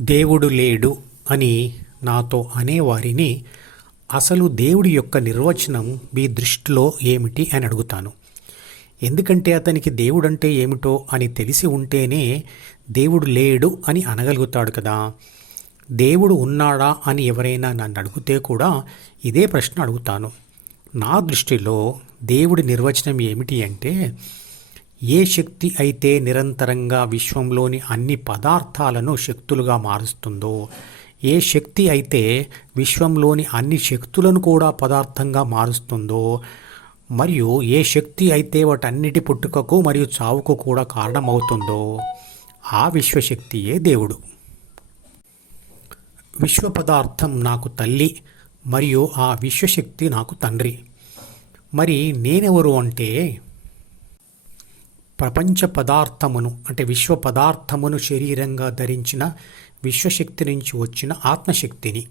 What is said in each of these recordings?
దేవుడు లేడు అని నాతో అనేవారిని అసలు దేవుడి యొక్క నిర్వచనం మీ దృష్టిలో ఏమిటి? అని అడుగుతాను. ఎందుకంటే అతనికి దేవుడంటే ఏమిటో అని తెలిసి ఉంటేనే దేవుడు లేడు అని అనగలుగుతాడు కదా. దేవుడు ఉన్నాడా అని ఎవరైనా నన్ను అడిగితే కూడా ఇదే ప్రశ్న అడుగుతాను. నా దృష్టిలో దేవుడి నిర్వచనం ఏమిటి అంటే ఏ శక్తి అయితే నిరంతరంగా విశ్వంలోని అన్ని పదార్థాలను శక్తులుగా మారుస్తుందో ఏ శక్తి అయితే విశ్వంలోని అన్ని శక్తులను కూడా పదార్థంగా మారుస్తుందో మరియు ఏ శక్తి అయితే వాటన్నిటి పుట్టుకకు మరియు చావుకు కూడా కారణమవుతుందో ఆ విశ్వశక్తియే దేవుడు. విశ్వ పదార్థం నాకు తల్లి మరియు ఆ విశ్వశక్తి నాకు తండ్రి. మరి నేనెవరు అంటే ప్రపంచ పదార్థమును అంటే విశ్వ పదార్థమును శరీరంగా ధరించిన విశ్వశక్తి నుంచి వచ్చిన ఆత్మశక్తిని.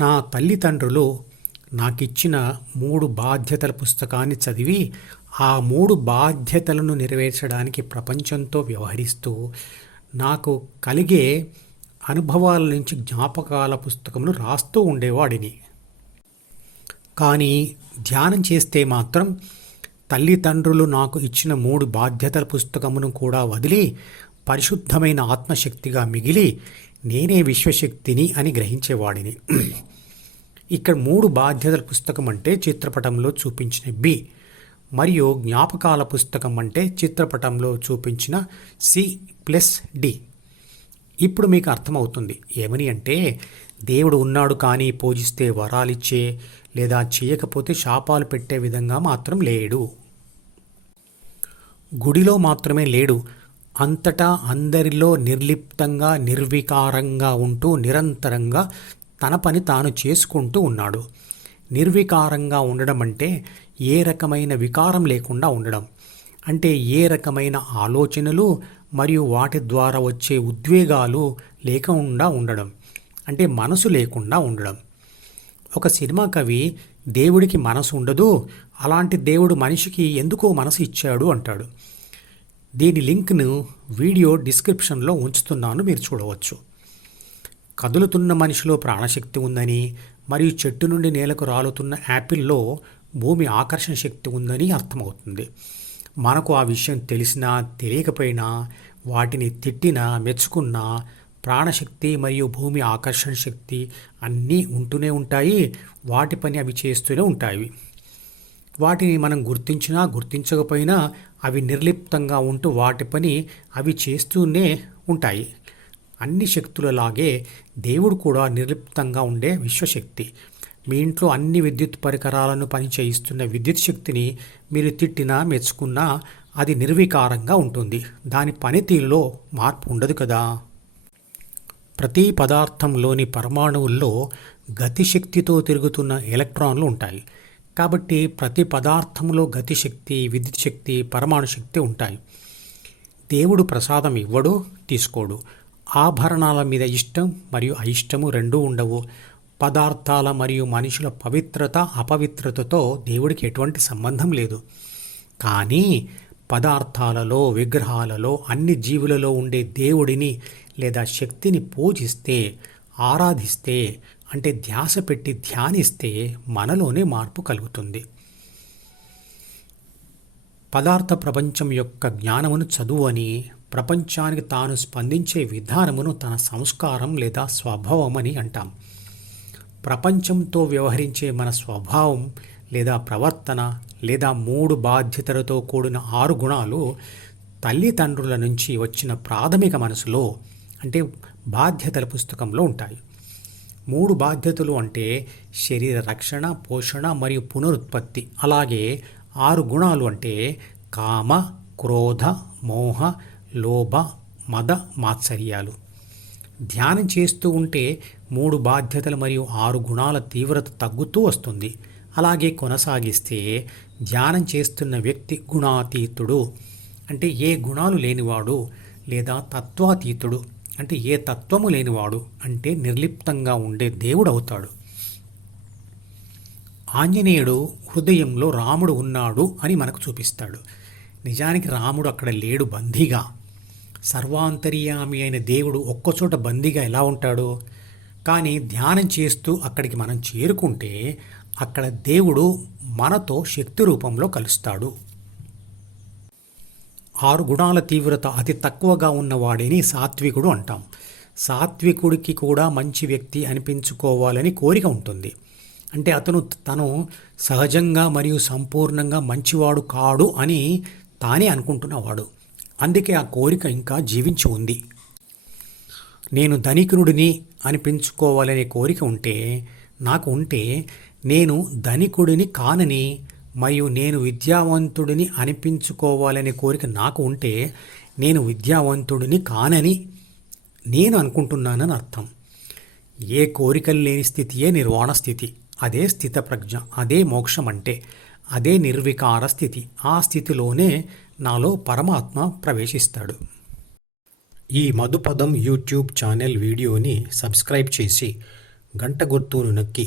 నా తల్లిదండ్రులు నాకిచ్చిన మూడు బాధ్యతల పుస్తకాన్ని చదివి ఆ మూడు బాధ్యతలను నెరవేర్చడానికి ప్రపంచంతో వ్యవహరిస్తూ నాకు కలిగే అనుభవాల నుంచి జ్ఞాపకాల పుస్తకమును రాస్తూ ఉండేవాడిని. కానీ ధ్యానం చేస్తే మాత్రం తల్లిదండ్రులు నాకు ఇచ్చిన మూడు బాధ్యతల పుస్తకమును కూడా వదిలి పరిశుద్ధమైన ఆత్మశక్తిగా మిగిలి నేనే విశ్వశక్తిని అని గ్రహించేవాడిని. ఇక్కడ మూడు బాధ్యతల పుస్తకం అంటే చిత్రపటంలో చూపించిన బి మరియు జ్ఞాపకాల పుస్తకం అంటే చిత్రపటంలో చూపించిన సి ప్లస్ డి. ఇప్పుడు మీకు అర్థమవుతుంది. ఏమని అంటే దేవుడు ఉన్నాడు కానీ పూజిస్తే వరాలిచ్చే లేదా చేయకపోతే శాపాలు పెట్టే విధంగా మాత్రం లేడు. గుడిలో మాత్రమే లేడు. అంతటా అందరిలో నిర్లిప్తంగా నిర్వికారంగా ఉంటూ నిరంతరంగా తన పని తాను చేసుకుంటూ ఉన్నాడు. నిర్వికారంగా ఉండడం అంటే ఏ రకమైన వికారం లేకుండా ఉండడం. అంటే ఏ రకమైన ఆలోచనలు మరియు వాటి ద్వారా వచ్చే ఉద్వేగాలు లేకుండా ఉండడం. అంటే మనసు లేకుండా ఉండడం. ఒక సినిమా కవి దేవుడికి మనసు ఉండదు అలాంటి దేవుడు మనిషికి ఎందుకో మనసు ఇచ్చాడు అంటాడు. దీని లింక్ను వీడియో డిస్క్రిప్షన్లో ఉంచుతున్నాను మీరు చూడవచ్చు. కదులుతున్న మనిషిలో ప్రాణశక్తి ఉందని మరియు చెట్టు నుండి నేలకు రాలుతున్న యాపిల్లో భూమి ఆకర్షణ శక్తి ఉందని అర్థమవుతుంది. మనకు ఆ విషయం తెలిసినా తెలియకపోయినా వాటిని తిట్టినా మెచ్చుకున్నా ప్రాణశక్తి మరియు భూమి ఆకర్షణ శక్తి అన్నీ ఉంటూనే ఉంటాయి. వాటి పని అవి చేస్తూనే ఉంటాయి. వాటిని మనం గుర్తించినా గుర్తించకపోయినా అవి నిర్లిప్తంగా ఉంటూ వాటి పని అవి చేస్తూనే ఉంటాయి. అన్ని శక్తులలాగే దేవుడు కూడా నిర్లిప్తంగా ఉండే విశ్వశక్తి. మీ ఇంట్లో అన్ని విద్యుత్ పరికరాలను పనిచేయిస్తున్న విద్యుత్ శక్తిని మీరు తిట్టినా మెచ్చుకున్నా అది నిర్వికారంగా ఉంటుంది. దాని పనితీరులో మార్పు ఉండదు కదా? ప్రతి పదార్థంలోని పరమాణువుల్లో గతిశక్తితో తిరుగుతున్న ఎలక్ట్రాన్లు ఉంటాయి. కాబట్టి ప్రతి పదార్థంలో గతిశక్తి విద్యుత్ శక్తి పరమాణు శక్తి ఉంటాయి. దేవుడు ప్రసాదం ఇవ్వడు తీసుకోడు. ఆభరణాల మీద ఇష్టం మరియు అయిష్టము రెండూ ఉండవు. పదార్థాల మరియు మనుషుల పవిత్రత అపవిత్రతతో దేవుడికి ఎటువంటి సంబంధం లేదు. కానీ పదార్థాలలో విగ్రహాలలో అన్ని జీవులలో ఉండే దేవుడిని లేదా శక్తిని పూజిస్తే ఆరాధిస్తే అంటే ధ్యాస పెట్టి ధ్యానిస్తే మనలోనే మార్పు కలుగుతుంది. పదార్థ ప్రపంచం యొక్క జ్ఞానమును చదువని ప్రపంచానికి తాను స్పందించే విధానమును తన సంస్కారం లేదా స్వభావం అని అంటాం. ప్రపంచంతో వ్యవహరించే మన స్వభావం లేదా ప్రవర్తన లేదా మూడు బాధ్యతలతో కూడిన ఆరు గుణాలు తల్లిదండ్రుల నుంచి వచ్చిన ప్రాథమిక మనసులో అంటే బాధ్యతల పుస్తకంలో ఉంటాయి. మూడు బాధ్యతలు అంటే శరీర రక్షణ పోషణ మరియు పునరుత్పత్తి. అలాగే ఆరు గుణాలు అంటే కామ క్రోధ మోహ లోభ మద మాత్సర్యాలు. ధ్యానం చేస్తూ ఉంటే మూడు బాధ్యతలు మరియు ఆరు గుణాల తీవ్రత తగ్గుతూ వస్తుంది. అలాగే కొనసాగిస్తే ధ్యానం చేస్తున్న వ్యక్తి గుణాతీతుడు. అంటే ఏ గుణాలు లేనివాడు లేదా తత్వాతీతుడు. అంటే ఏ తత్వము లేనివాడు అంటే నిర్లిప్తంగా ఉండే దేవుడు అవుతాడు ఆంజనేయుడు హృదయంలో రాముడు ఉన్నాడు అని మనకు చూపిస్తాడు. నిజానికి రాముడు అక్కడ లేడు బందీగా. సర్వాంతర్యామి అయిన దేవుడు ఒక్కచోట బందీగా ఎలా ఉంటాడు? కానీ ధ్యానం చేస్తూ అక్కడికి మనం చేరుకుంటే అక్కడ దేవుడు మనతో శక్తి రూపంలో కలుస్తాడు. ఆరు గుణాల తీవ్రత అతి తక్కువగా ఉన్నవాడిని సాత్వికుడు అంటాం. సాత్వికుడికి కూడా మంచి వ్యక్తి అనిపించుకోవాలని కోరిక ఉంటుంది. అంటే అతను తను సహజంగా మరియు సంపూర్ణంగా మంచివాడు కాడు అని తానే అనుకుంటున్నవాడు. అందుకే ఆ కోరిక ఇంకా జీవించి ఉంది. నేను ధనికునుడిని అనిపించుకోవాలనే కోరిక ఉంటే నాకు ఉంటే నేను ధనికుడిని కానని మరియు నేను విద్యావంతుడిని అనిపించుకోవాలనే కోరిక నాకు ఉంటే నేను విద్యావంతుడిని కానని నేను అనుకుంటున్నానని అర్థం. ఏ కోరికలు లేని స్థితియే నిర్వాణ స్థితి. అదే స్థితప్రజ్ఞ అదే మోక్షం అంటే అదే నిర్వికార స్థితి. ఆ స్థితిలోనే నాలో పరమాత్మ ప్రవేశిస్తాడు. ఈ మధుపదం యూట్యూబ్ ఛానల్ వీడియోని సబ్స్క్రైబ్ చేసి గంట గుర్తును నొక్కి